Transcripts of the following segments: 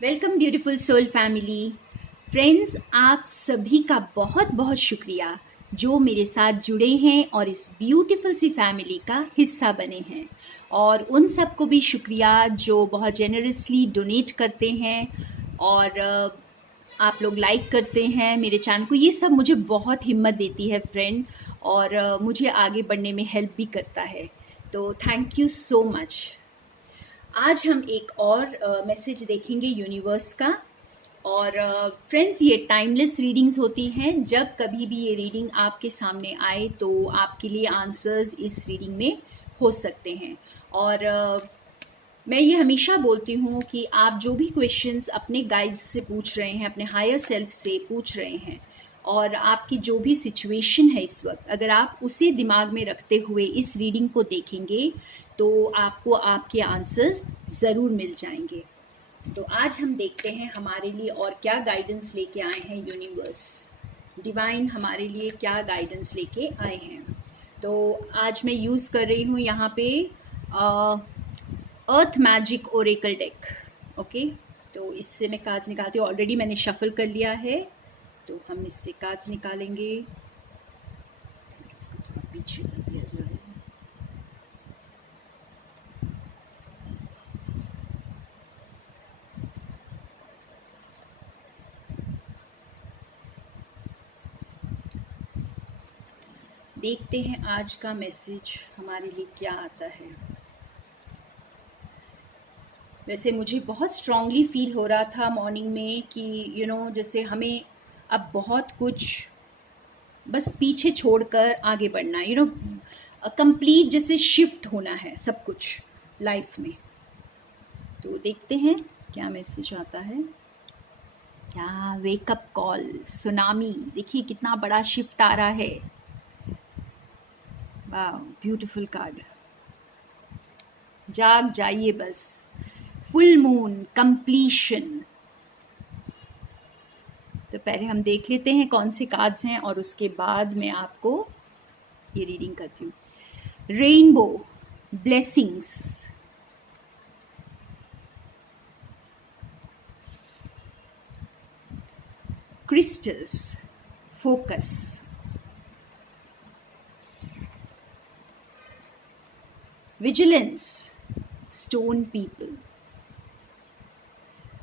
Welcome beautiful soul family friends, आप सभी का बहुत बहुत शुक्रिया जो मेरे साथ जुड़े हैं और इस ब्यूटीफुल सी फैमिली का हिस्सा बने हैं। और उन सबको भी शुक्रिया जो बहुत जेनरसली डोनेट करते हैं और आप लोग लाइक करते हैं मेरे चैनल को। ये सब मुझे बहुत हिम्मत देती है फ्रेंड, और मुझे आगे बढ़ने में हेल्प भी करता है। तो थैंक यू सो मच। आज हम एक और मैसेज देखेंगे यूनिवर्स का। और फ्रेंड्स, ये टाइमलेस रीडिंग्स होती हैं। जब कभी भी ये रीडिंग आपके सामने आए तो आपके लिए आंसर्स इस रीडिंग में हो सकते हैं। और मैं ये हमेशा बोलती हूँ कि आप जो भी क्वेश्चंस अपने गाइड्स से पूछ रहे हैं, अपने हायर सेल्फ से पूछ रहे हैं, और आपकी जो भी सिचुएशन है इस वक्त, अगर आप उसे दिमाग में रखते हुए इस रीडिंग को देखेंगे तो आपको आपके आंसर्स ज़रूर मिल जाएंगे। तो आज हम देखते हैं हमारे लिए और क्या गाइडेंस लेके आए हैं यूनिवर्स, डिवाइन हमारे लिए क्या गाइडेंस लेके आए हैं। तो आज मैं यूज़ कर रही हूँ यहाँ पे अर्थ मैजिक ओरेकल डेक। ओके, तो इससे मैं कार्ड्स निकालती हूँ। ऑलरेडी मैंने शफल कर लिया है, तो हम इससे कार्ड्स निकालेंगे। पीछे कर दिया जाए। देखते हैं आज का मैसेज हमारे लिए क्या आता है। वैसे मुझे बहुत स्ट्रांगली फील हो रहा था मॉर्निंग में कि जैसे हमें अब बहुत कुछ बस पीछे छोड़कर आगे बढ़ना है। कंप्लीट जैसे शिफ्ट होना है सब कुछ लाइफ में। तो देखते हैं क्या मैसेज आता है। क्या वेकअप कॉल, सुनामी। देखिए कितना बड़ा शिफ्ट आ रहा है। वाह, ब्यूटीफुल कार्ड। जाग जाइए बस। Full moon, completion. तो पहले हम देख लेते हैं कौन से कार्ड्स हैं और उसके बाद मैं आपको ये रीडिंग करती हूँ। Rainbow, blessings. Crystals, focus. Vigilance, stone people.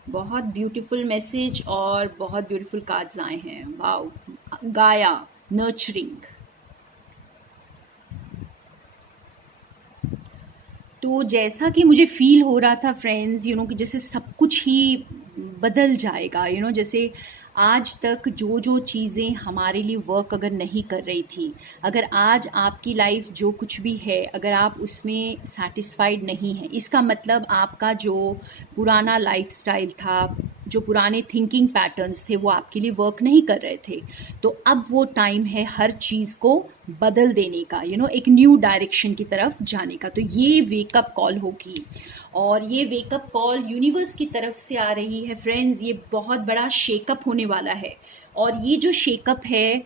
बहुत ब्यूटीफुल मैसेज और बहुत ब्यूटीफुल कार्ड्स आए हैं। वाओ, गाया, नर्चरिंग। तो जैसा कि मुझे फील हो रहा था फ्रेंड्स, कि जैसे सब कुछ ही बदल जाएगा। जैसे आज तक जो जो चीज़ें हमारे लिए वर्क अगर नहीं कर रही थी, अगर आज आपकी लाइफ जो कुछ भी है अगर आप उसमें सेटिस्फाइड नहीं है, इसका मतलब आपका जो पुराना लाइफस्टाइल था, जो पुराने थिंकिंग पैटर्न्स थे, वो आपके लिए वर्क नहीं कर रहे थे। तो अब वो टाइम है हर चीज़ को बदल देने का, एक न्यू डायरेक्शन की तरफ जाने का। तो ये वेकअप कॉल होगी, और ये वेकअप कॉल यूनिवर्स की तरफ से आ रही है फ्रेंड्स। ये बहुत बड़ा शेकअप होने वाला है, और ये जो शेकअप है,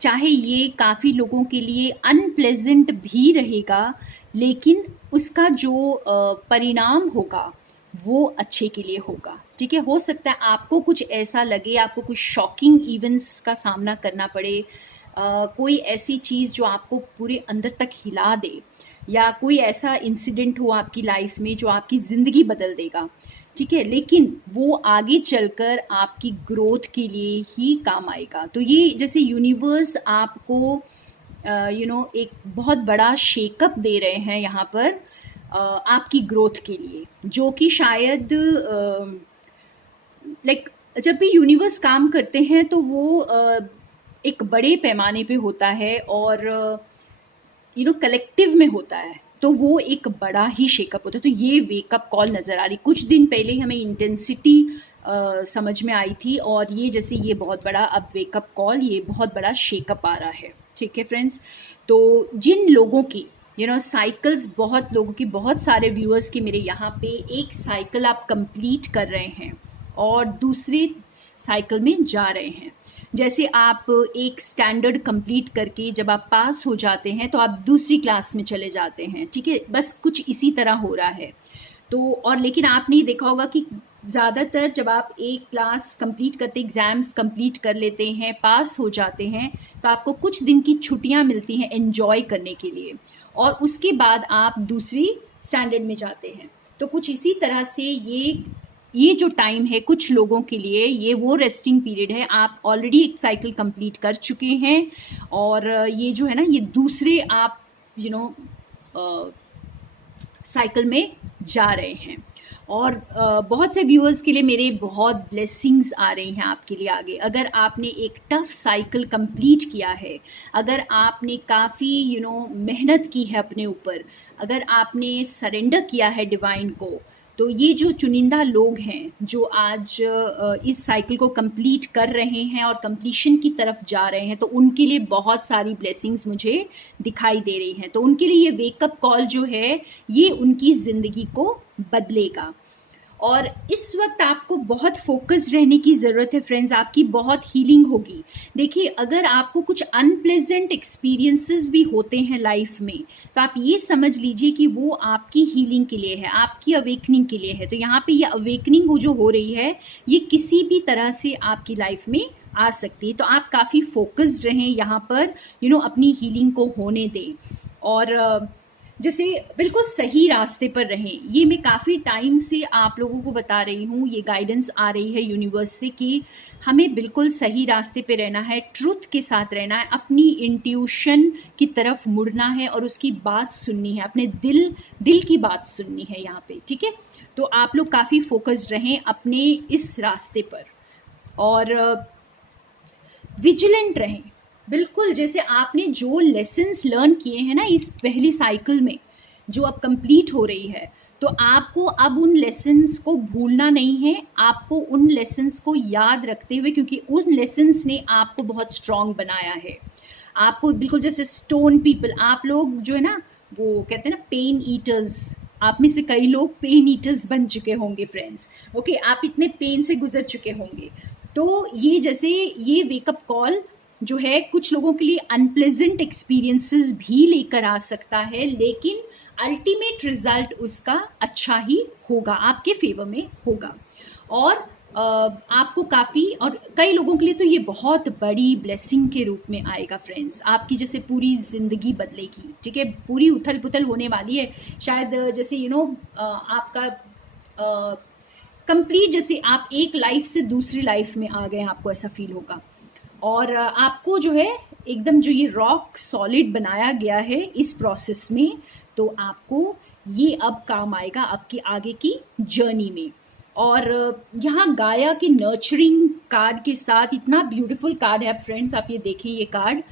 चाहे ये काफ़ी लोगों के लिए अनप्लेजेंट भी रहेगा, लेकिन उसका जो परिणाम होगा वो अच्छे के लिए होगा। ठीक है, हो सकता है आपको कुछ ऐसा लगे, आपको कुछ शॉकिंग इवेंट्स का सामना करना पड़े, कोई ऐसी चीज़ जो आपको पूरे अंदर तक हिला दे, या कोई ऐसा इंसिडेंट हो आपकी लाइफ में जो आपकी ज़िंदगी बदल देगा। ठीक है, लेकिन वो आगे चलकर आपकी ग्रोथ के लिए ही काम आएगा। तो ये जैसे यूनिवर्स आपको एक बहुत बड़ा शेकअप दे रहे हैं यहाँ पर आपकी ग्रोथ के लिए, जो कि शायद जब भी यूनिवर्स काम करते हैं तो वो एक बड़े पैमाने पे होता है और कलेक्टिव में होता है, तो वो एक बड़ा ही शेकअप होता है। तो ये वेकअप कॉल नज़र आ रही। कुछ दिन पहले हमें इंटेंसिटी समझ में आई थी, और ये जैसे ये बहुत बड़ा अब वेकअप कॉल, ये बहुत बड़ा शेकअप आ रहा है। ठीक है फ्रेंड्स, तो जिन लोगों की साइकिल्स, बहुत लोगों की, बहुत सारे व्यूअर्स की मेरे यहाँ पे एक साइकिल आप कंप्लीट कर रहे हैं और दूसरे साइकिल में जा रहे हैं। जैसे आप एक स्टैंडर्ड कंप्लीट करके जब आप पास हो जाते हैं तो आप दूसरी क्लास में चले जाते हैं। ठीक है, बस कुछ इसी तरह हो रहा है। तो और लेकिन आपने देखा होगा कि ज़्यादातर जब आप एक क्लास कंप्लीट करते, एग्ज़ाम्स कंप्लीट कर लेते हैं, पास हो जाते हैं, तो आपको कुछ दिन की छुट्टियां मिलती हैं एन्जॉय करने के लिए, और उसके बाद आप दूसरी स्टैंडर्ड में जाते हैं। तो कुछ इसी तरह से ये जो टाइम है कुछ लोगों के लिए, ये वो रेस्टिंग पीरियड है। आप ऑलरेडी एक साइकिल कंप्लीट कर चुके हैं, और ये जो है ना, ये दूसरे आप साइकिल में जा रहे हैं। और बहुत से व्यूअर्स के लिए मेरे बहुत ब्लेसिंग्स आ रही हैं आपके लिए आगे। अगर आपने एक टफ साइकिल कंप्लीट किया है, अगर आपने काफ़ी मेहनत की है अपने ऊपर, अगर आपने सरेंडर किया है डिवाइन को, तो ये जो चुनिंदा लोग हैं जो आज इस साइकिल को कंप्लीट कर रहे हैं और कंप्लीशन की तरफ जा रहे हैं, तो उनके लिए बहुत सारी ब्लेसिंग्स मुझे दिखाई दे रही हैं। तो उनके लिए ये वेकअप कॉल जो है, ये उनकी ज़िंदगी को बदलेगा। और इस वक्त आपको बहुत फोकस्ड रहने की ज़रूरत है फ्रेंड्स, आपकी बहुत हीलिंग होगी। देखिए, अगर आपको कुछ अनप्लेजेंट एक्सपीरियंसेस भी होते हैं लाइफ में, तो आप ये समझ लीजिए कि वो आपकी हीलिंग के लिए है, आपकी अवेकनिंग के लिए है। तो यहाँ पे ये अवेकनिंग जो हो रही है, ये किसी भी तरह से आपकी लाइफ में आ सकती है। तो आप काफ़ी फोकस्ड रहें यहाँ पर, अपनी हीलिंग को होने दें, और जैसे बिल्कुल सही रास्ते पर रहें। ये मैं काफ़ी टाइम से आप लोगों को बता रही हूँ, ये गाइडेंस आ रही है यूनिवर्स से कि हमें बिल्कुल सही रास्ते पे रहना है, ट्रुथ के साथ रहना है, अपनी इंट्यूशन की तरफ मुड़ना है और उसकी बात सुननी है, अपने दिल की बात सुननी है यहाँ पे, ठीक है। तो आप लोग काफ़ी फोकस्ड रहें अपने इस रास्ते पर, और विजिलेंट रहें। बिल्कुल, जैसे आपने जो लेसन्स लर्न किए हैं ना इस पहली साइकिल में, जो अब कंप्लीट हो रही है, तो आपको अब उन लेसन्स को भूलना नहीं है, आपको उन लेसन्स को याद रखते हुए, क्योंकि उन लेसन्स ने आपको बहुत स्ट्रांग बनाया है। आपको बिल्कुल जैसे स्टोन पीपल, आप लोग जो है ना, वो कहते हैं ना पेन ईटर्स, आप में से कई लोग पेन ईटर्स बन चुके होंगे फ्रेंड्स। ओके, आप इतने पेन से गुजर चुके होंगे। तो ये जैसे ये वेकअप कॉल जो है कुछ लोगों के लिए अनप्लेजेंट एक्सपीरियंसेस भी लेकर आ सकता है, लेकिन अल्टीमेट रिजल्ट उसका अच्छा ही होगा, आपके फेवर में होगा। और आपको काफ़ी, और कई लोगों के लिए तो ये बहुत बड़ी ब्लेसिंग के रूप में आएगा फ्रेंड्स, आपकी जैसे पूरी ज़िंदगी बदलेगी, ठीक है। पूरी उथल पुथल होने वाली है शायद, जैसे आपका कंप्लीट, जैसे आप एक लाइफ से दूसरी लाइफ में आ गए, आपको ऐसा फील होगा। और आपको जो है एकदम जो ये रॉक सॉलिड बनाया गया है इस प्रोसेस में, तो आपको ये अब काम आएगा आपकी आगे की जर्नी में। और यहाँ गाया के नर्चरिंग कार्ड के साथ, इतना ब्यूटीफुल कार्ड है फ्रेंड्स, आप ये देखें ये कार्ड,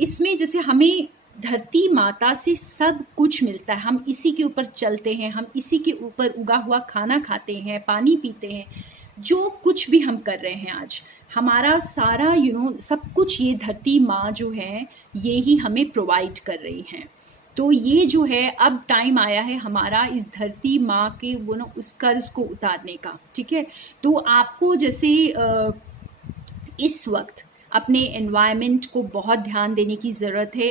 इसमें जैसे हमें धरती माता से सब कुछ मिलता है, हम इसी के ऊपर चलते हैं, हम इसी के ऊपर उगा हुआ खाना खाते हैं, पानी पीते हैं, जो कुछ भी हम कर रहे हैं आज, हमारा सारा सब कुछ ये धरती माँ जो है ये ही हमें प्रोवाइड कर रही हैं। तो ये जो है अब टाइम आया है हमारा इस धरती माँ के उस कर्ज को उतारने का, ठीक है। तो आपको जैसे इस वक्त अपने एनवायरनमेंट को बहुत ध्यान देने की ज़रूरत है,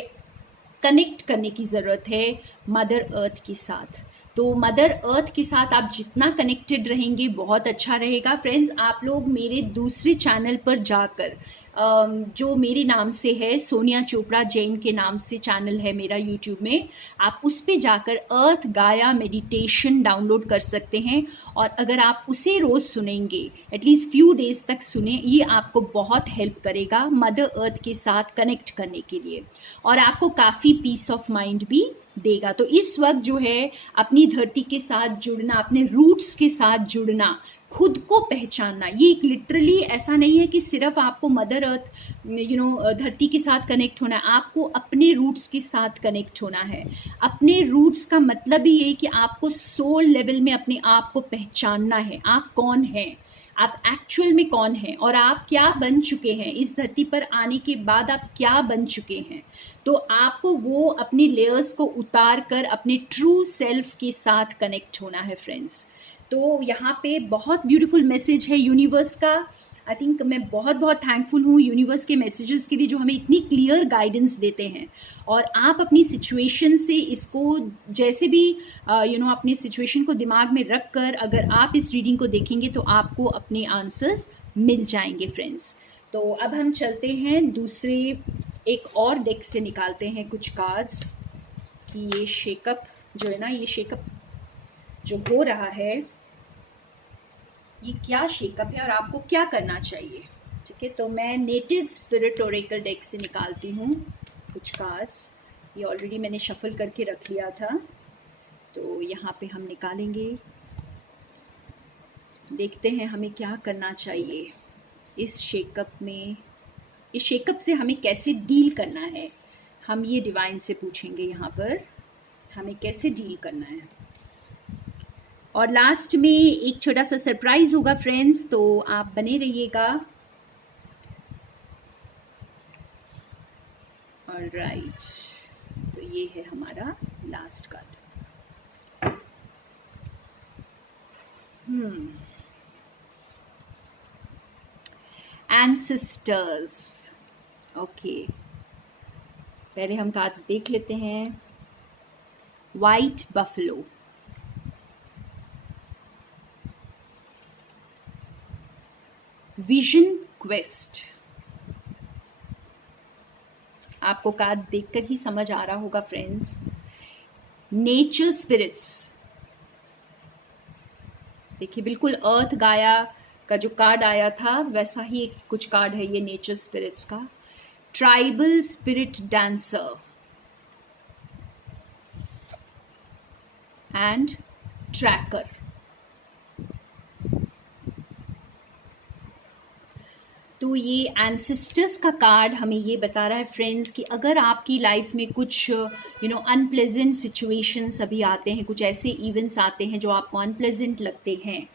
कनेक्ट करने की ज़रूरत है मदर अर्थ के साथ। तो मदर अर्थ के साथ आप जितना कनेक्टेड रहेंगे बहुत अच्छा रहेगा फ्रेंड्स। आप लोग मेरे दूसरे चैनल पर जाकर, जो मेरे नाम से है, सोनिया चोपड़ा जैन के नाम से चैनल है मेरा यूट्यूब में, आप उस पे जाकर अर्थ गाया मेडिटेशन डाउनलोड कर सकते हैं। और अगर आप उसे रोज़ सुनेंगे, एटलीस्ट फ्यू डेज तक सुने, ये आपको बहुत हेल्प करेगा मदर अर्थ के साथ कनेक्ट करने के लिए, और आपको काफ़ी पीस ऑफ माइंड भी देगा। तो इस वक्त जो है अपनी धरती के साथ जुड़ना, अपने रूट्स के साथ जुड़ना, खुद को पहचानना, ये एक लिटरली ऐसा नहीं है कि सिर्फ आपको मदर अर्थ धरती के साथ कनेक्ट होना है, आपको अपने रूट्स के साथ कनेक्ट होना है। अपने रूट्स का मतलब ही ये कि आपको सोल लेवल में अपने आप को पहचानना है, आप कौन हैं, आप एक्चुअल में कौन हैं, और आप क्या बन चुके हैं, इस धरती पर आने के बाद आप क्या बन चुके हैं। तो आपको वो अपने लेयर्स को उतार कर अपने ट्रू सेल्फ के साथ कनेक्ट होना है फ्रेंड्स। तो यहाँ पे बहुत ब्यूटीफुल मैसेज है यूनिवर्स का, आई थिंक मैं बहुत बहुत थैंकफुल हूँ यूनिवर्स के मैसेजेस के लिए जो हमें इतनी क्लियर गाइडेंस देते हैं। और आप अपनी सिचुएशन से इसको जैसे भी अपनी सिचुएशन को दिमाग में रख कर अगर आप इस रीडिंग को देखेंगे तो आपको अपने आंसर्स मिल जाएंगे फ्रेंड्स। तो अब हम चलते हैं दूसरे एक और डेक से निकालते हैं कुछ कार्ड्स कि ये शेकअप जो है ना, ये शेकअप जो हो रहा है ये क्या शेकअप है और आपको क्या करना चाहिए। ठीक है, तो मैं नेटिव स्पिरिट ओरेकल डेक से निकालती हूँ कुछ कार्ड्स। ये ऑलरेडी मैंने शफल करके रख लिया था, तो यहाँ पे हम निकालेंगे, देखते हैं हमें क्या करना चाहिए इस शेकअप में। इस शेकअप से हमें कैसे डील करना है, हम ये डिवाइन से पूछेंगे यहाँ पर हमें कैसे डील करना है। और लास्ट में एक छोटा सा सरप्राइज होगा फ्रेंड्स, तो आप बने रहिएगा। ऑलराइट, तो ये है हमारा लास्ट कार्ड। एंसेस्टर्स। ओके, पहले हम कार्ड्स देख लेते हैं। White buffalo, vision quest. आपको कार्ड देखकर ही समझ आ रहा होगा फ्रेंड्स। नेचर स्पिरिट्स, देखिए बिल्कुल अर्थ गाया का जो कार्ड आया था वैसा ही एक कुछ कार्ड है ये नेचर स्पिरिट्स का। Tribal spirit dancer and tracker. तो ये एंसेस्टर्स का कार्ड हमें ये बता रहा है फ्रेंड्स कि अगर आपकी लाइफ में कुछ अनप्लेजेंट सिचुएशंस अभी आते हैं, कुछ ऐसे इवेंट्स आते हैं जो आपको अनप्लेजेंट लगते हैं,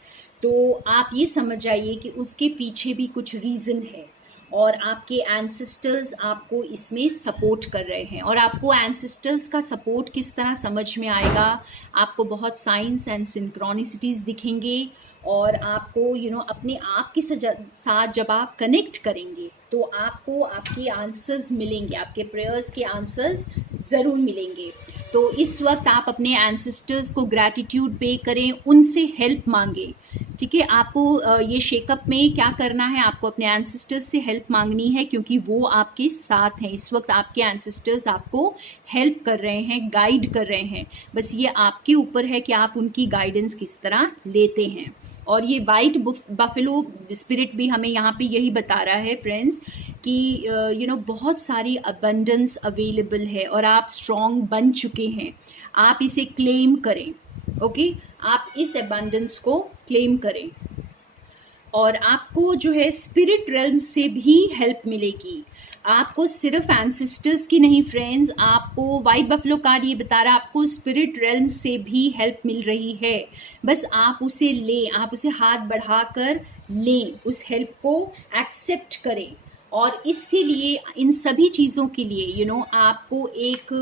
तो आप ये समझ जाइए कि उसके पीछे भी कुछ रीज़न है और आपके एंसेस्टर्स आपको इसमें सपोर्ट कर रहे हैं। और आपको एंसेस्टर्स का सपोर्ट किस तरह समझ में आएगा, आपको बहुत साइंस एंड सिंक्रोनिसिटीज़ दिखेंगे और आपको अपने आप के साथ जब आप कनेक्ट करेंगे तो आपको आपके आंसर्स मिलेंगे, आपके प्रेयर्स के आंसर्स ज़रूर मिलेंगे। तो इस वक्त आप अपने एंसेस्टर्स को ग्रैटिट्यूड पे करें, उनसे हेल्प मांगे। ठीक है, आपको ये शेकअप में क्या करना है, आपको अपने एंसेस्टर्स से हेल्प मांगनी है क्योंकि वो आपके साथ हैं। इस वक्त आपके एंसेस्टर्स आपको हेल्प कर रहे हैं, गाइड कर रहे हैं। बस ये आपके ऊपर है कि आप उनकी गाइडेंस किस तरह लेते हैं। और ये वाइट बफेलो स्पिरिट भी हमें यहाँ पे यही बता रहा है फ्रेंड्स कि बहुत सारी अबंडेंस अवेलेबल है और आप स्ट्रॉन्ग बन चुके हैं। आप इसे क्लेम करें। ओके, आप इस अबंडेंस को क्लेम करें और आपको जो है स्पिरिट रेल्म से भी हेल्प मिलेगी। आपको सिर्फ एंसेस्टर्स की नहीं फ्रेंड्स, आपको वाइट बफलो कार्ड ये बता रहा है आपको स्पिरिट रेल्म से भी हेल्प मिल रही है। बस आप उसे लें, आप उसे हाथ बढ़ाकर लें, उस हेल्प को एक्सेप्ट करें। और इसके लिए, इन सभी चीज़ों के लिए आपको एक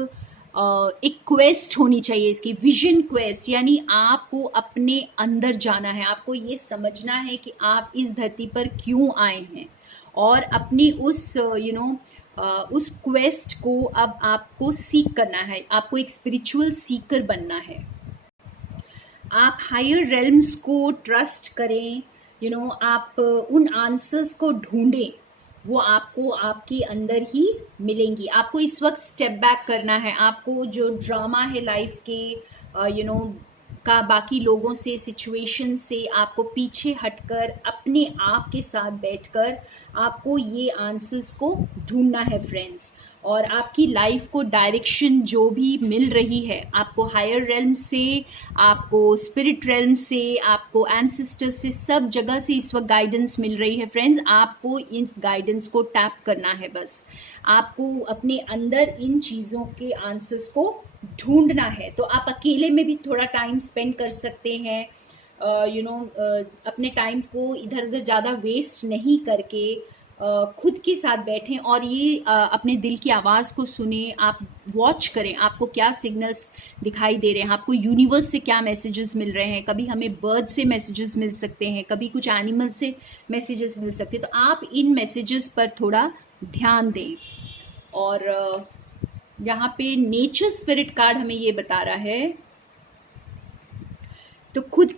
क्वेस्ट होनी चाहिए, इसकी विजन क्वेस्ट, यानी आपको अपने अंदर जाना है। आपको ये समझना है कि आप इस धरती पर क्यों आए हैं और अपनी उस क्वेस्ट को अब आपको सीक करना है। आपको एक स्पिरिचुअल सीकर बनना है। आप हायर रेल्म्स को ट्रस्ट करें, आप उन आंसर्स को ढूंढें, वो आपको आपके अंदर ही मिलेंगी। आपको इस वक्त स्टेप बैक करना है। आपको जो ड्रामा है लाइफ के का बाकी लोगों से, सिचुएशन से आपको पीछे हटकर अपने आप के साथ बैठकर आपको ये आंसर्स को ढूंढना है फ्रेंड्स। और आपकी लाइफ को डायरेक्शन जो भी मिल रही है, आपको हायर रेल्म से, आपको स्पिरिट रेल्म से, आपको एंसेस्टर्स से, सब जगह से इस वक्त गाइडेंस मिल रही है फ्रेंड्स। आपको इन गाइडेंस को टैप करना है। बस आपको अपने अंदर इन चीज़ों के आंसर्स को ढूंढना है। तो आप अकेले में भी थोड़ा टाइम स्पेंड कर सकते हैं, अपने टाइम को इधर उधर ज़्यादा वेस्ट नहीं करके खुद के साथ बैठें और ये अपने दिल की आवाज़ को सुने, आप वॉच करें आपको क्या सिग्नल्स दिखाई दे रहे हैं, आपको यूनिवर्स से क्या मैसेजेस मिल रहे हैं। कभी हमें बर्ड से मैसेजेस मिल सकते हैं, कभी कुछ एनिमल से मैसेजेस मिल सकते हैं, तो आप इन मैसेजेस पर थोड़ा ध्यान दें। और यहाँ पे नेचर स्पिरिट कार्ड हमें ये बता रहा है, तो खुद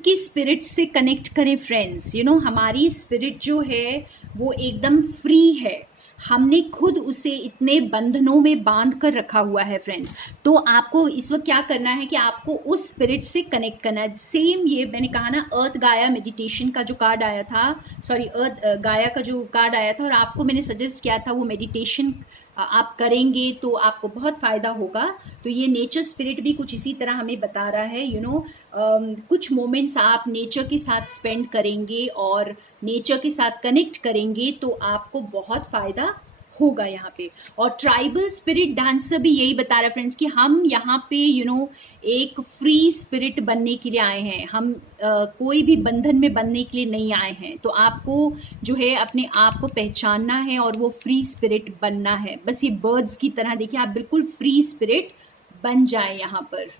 की स्पिरिट से कनेक्ट करें फ्रेंड्स। हमारी स्पिरिट जो है वो एकदम फ्री है, हमने खुद उसे इतने बंधनों में बांध कर रखा हुआ है फ्रेंड्स। तो आपको इस वक्त क्या करना है कि आपको उस स्पिरिट से कनेक्ट करना है। सेम ये मैंने कहा ना, अर्थ गाया मेडिटेशन का जो कार्ड आया था, सॉरी अर्थ गाया का जो कार्ड आया था, और आपको मैंने सजेस्ट किया था वो मेडिटेशन आप करेंगे तो आपको बहुत फ़ायदा होगा। तो ये नेचर स्पिरिट भी कुछ इसी तरह हमें बता रहा है। कुछ मोमेंट्स आप नेचर के साथ स्पेंड करेंगे और नेचर के साथ कनेक्ट करेंगे तो आपको बहुत फ़ायदा होगा यहाँ पे। और ट्राइबल स्पिरिट डांसर भी यही बता रहा है फ्रेंड्स कि हम यहाँ पे एक फ्री स्पिरिट बनने के लिए आए हैं, हम कोई भी बंधन में बनने के लिए नहीं आए हैं। तो आपको जो है अपने आप को पहचानना है और वो फ्री स्पिरिट बनना है। बस ये बर्ड्स की तरह देखिए, आप बिल्कुल फ्री स्पिरिट बन जाए यहाँ पर।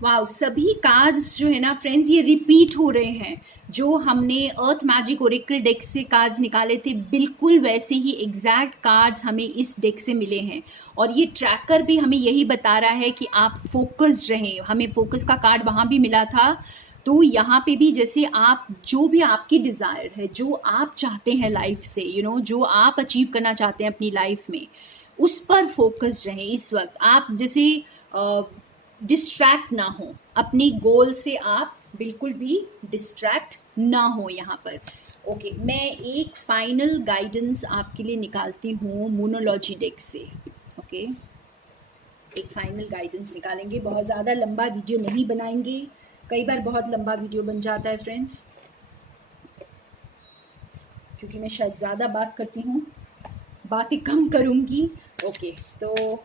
वाह, सभी कार्ड्स जो है ना फ्रेंड्स ये रिपीट हो रहे हैं। जो हमने अर्थ मैजिक ओरेकल डेक से कार्ड्स निकाले थे, बिल्कुल वैसे ही एग्जैक्ट कार्ड्स हमें इस डेक से मिले हैं। और ये ट्रैकर भी हमें यही बता रहा है कि आप फोकस्ड रहें। हमें फोकस का कार्ड वहाँ भी मिला था, तो यहाँ पे भी जैसे आप जो भी आपकी डिज़ायर है, जो आप चाहते हैं लाइफ से, जो आप अचीव करना चाहते हैं अपनी लाइफ में, उस पर फोकस्ड रहें इस वक्त। आप जैसे डिस्ट्रैक्ट ना हो अपनी गोल से, आप बिल्कुल भी डिस्ट्रैक्ट ना हो यहाँ पर। ओके, मैं एक फाइनल गाइडेंस आपके लिए निकालती हूँ मोनोलॉजी डेक से। ओके, एक फाइनल गाइडेंस निकालेंगे, बहुत ज़्यादा लंबा वीडियो नहीं बनाएंगे। कई बार बहुत लंबा वीडियो बन जाता है फ्रेंड्स, क्योंकि मैं शायद ज़्यादा बात करती हूँ, बातें कम करूँगी। ओके, तो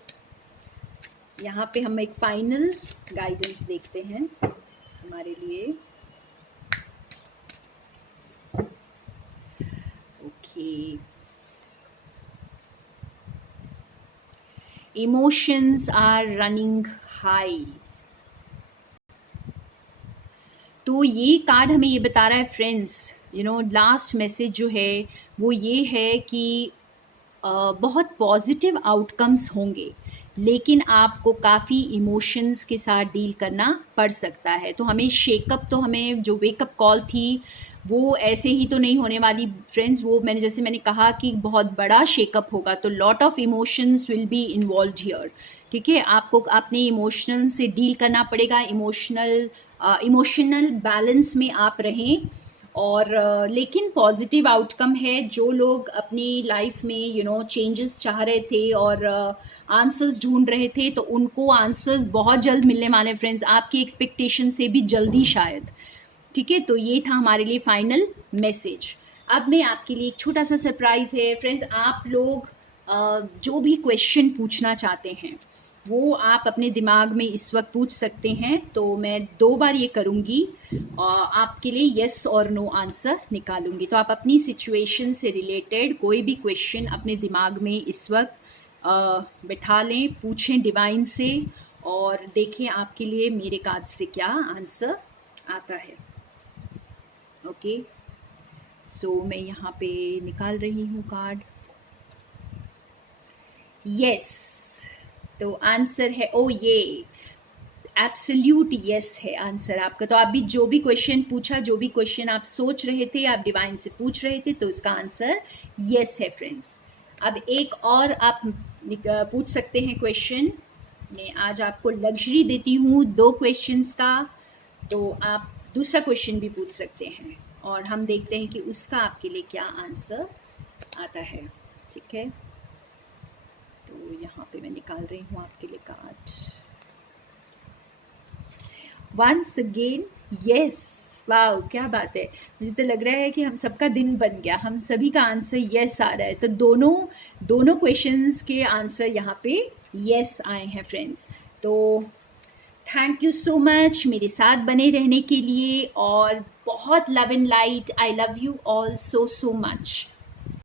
यहाँ पे हम एक फाइनल गाइडेंस देखते हैं हमारे लिए। Okay, emotions are running high. तो ये कार्ड हमें ये बता रहा है फ्रेंड्स, लास्ट मैसेज जो है वो ये है कि बहुत पॉजिटिव आउटकम्स होंगे, लेकिन आपको काफ़ी इमोशंस के साथ डील करना पड़ सकता है। तो हमें शेकअप, तो हमें जो वेकअप कॉल थी वो ऐसे ही तो नहीं होने वाली फ्रेंड्स। वो मैंने कहा कि बहुत बड़ा शेकअप होगा, तो lot of emotions will be involve here. ठीक है, आपको अपने इमोशनल से डील करना पड़ेगा, इमोशनल बैलेंस में आप रहें। और लेकिन पॉजिटिव आउटकम है। जो लोग अपनी लाइफ में चेंजेस चाह रहे थे और आंसर्स ढूंढ रहे थे, तो उनको आंसर्स बहुत जल्द मिलने वाले फ्रेंड्स, आपकी एक्सपेक्टेशन से भी जल्दी शायद। ठीक है, तो ये था हमारे लिए फाइनल मैसेज। अब मैं आपके लिए एक छोटा सा सरप्राइज है फ्रेंड्स। आप लोग जो भी क्वेश्चन पूछना चाहते हैं वो आप अपने दिमाग में इस वक्त पूछ सकते हैं। तो मैं 2 बार ये करूँगी और आपके लिए यस और नो आंसर निकालूंगी। तो आप अपनी सिचुएशन से रिलेटेड कोई भी क्वेश्चन अपने दिमाग में इस वक्त बिठा लें, पूछें डिवाइन से और देखें आपके लिए मेरे कार्ड से क्या आंसर आता है। ओके, सो मैं यहाँ पे निकाल रही हूँ कार्ड। यस, तो आंसर है ओ ये एब्सोल्यूट यस है आंसर आपका। तो आप भी जो भी क्वेश्चन पूछा, जो भी क्वेश्चन आप सोच रहे थे, आप डिवाइन से पूछ रहे थे, तो इसका आंसर यस है फ्रेंड्स। अब एक और आप पूछ सकते हैं क्वेश्चन। मैं आज आपको लग्जरी देती हूँ 2 क्वेश्चंस का, तो आप दूसरा क्वेश्चन भी पूछ सकते हैं और हम देखते हैं कि उसका आपके लिए क्या आंसर आता है। ठीक है, तो यहाँ पे मैं निकाल रही हूँ आपके लिए कार्ड। वंस अगेन यस, वाह क्या बात है। मुझे तो लग रहा है कि हम सबका दिन बन गया, हम सभी का आंसर यस आ रहा है। तो दोनों क्वेश्चंस के आंसर यहाँ पे यस आए हैं फ्रेंड्स। तो थैंक यू सो मच मेरे साथ बने रहने के लिए और बहुत love and light. I love you all so much.